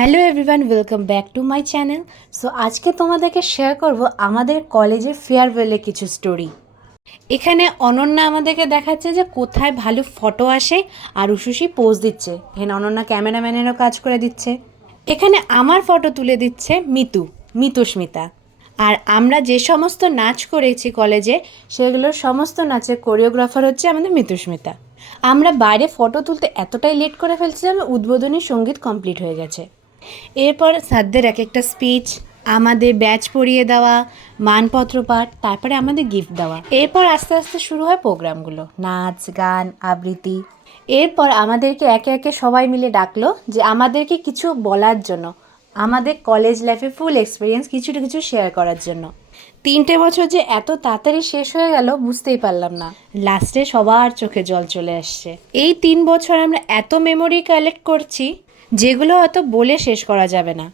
Hello everyone, welcome back to my channel. So আজকে তোমাদেরকে share করব আমাদের কলেজে ফেয়ারওয়েলের কিছু স্টোরি। এখানে অনন্যা আমাদেরকে দেখাচ্ছে যে কোথায় ভালো ফটো আসে আর উশুশি পোজ দিচ্ছে। এখানে অনন্যা ক্যামেরাম্যানেরও কাজ করে দিচ্ছে। এখানে আমার ফটো তুলে দিচ্ছে মিতুস্মিতা। আর আমরা যে সমস্ত নাচ করেছি কলেজে সেগুলোর সমস্ত নাচের কোরিওগ্রাফার হচ্ছে আমাদের মিতুস্মিতা। আমরা বাইরে ফটো তুলতে এতটাই লেট করে ফেলছি যে উদ্বোধনী সঙ্গীত কমপ্লিট হয়ে গেছে। এরপর স্যারদের এক একটা স্পিচ, আমাদের ব্যাচ পরিয়ে দেওয়া, মানপত্র পাঠ, তারপরে আমাদের গিফট দেওয়া। এরপর আস্তে আস্তে শুরু হয় প্রোগ্রামগুলো, নাচ গান আবৃত্তি। এরপর আমাদেরকে একে একে সবাই মিলে ডাকলো যে আমাদেরকে কিছু বলার জন্য, আমাদের কলেজ লাইফে ফুল এক্সপিরিয়েন্স কিছু শেয়ার করার জন্য। 3টে বছর যে এত তাড়াতাড়ি শেষ হয়ে গেল বুঝতেই পারলাম না। লাস্টে সবার চোখে জল চলে আসছে। এই 3 বছর আমরা এত মেমোরি কালেক্ট করছি যেগুলো হয়তো বলে শেষ করা যাবে না।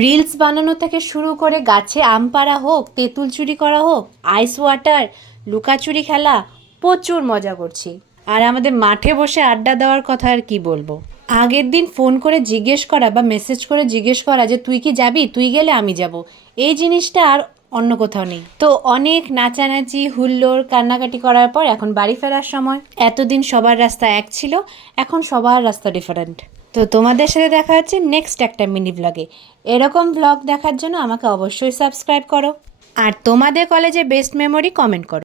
রিলস বানানো থেকে শুরু করে গাছে আম পাড়া হোক, তেঁতুল চুরি করা হোক, আইস ওয়াটার, লুকাচুরি খেলা, প্রচুর মজা করছি। আর আমাদের মাঠে বসে আড্ডা দেওয়ার কথা আর কি বলবো। আগের দিন ফোন করে জিজ্ঞেস করা বা মেসেজ করে জিজ্ঞেস করা যে তুই কি যাবি, তুই গেলে আমি যাব, এই জিনিসটা আর অন্য কোথাও নেই। তো অনেক নাচানাচি হুল্লোড় কান্নাকাটি করার পর এখন বাড়ি ফেরার সময়। এতদিন সবার রাস্তা এক ছিল, এখন সবার রাস্তা ডিফারেন্ট। তো তোমাদের সাথে দেখা হচ্ছে নেক্সট একটা মিনি ব্লগে। এরকম ব্লগ দেখার জন্য আমাকে অবশ্যই সাবস্ক্রাইব করো। আর তোমাদের কলেজে বেস্ট মেমোরি কমেন্ট করো।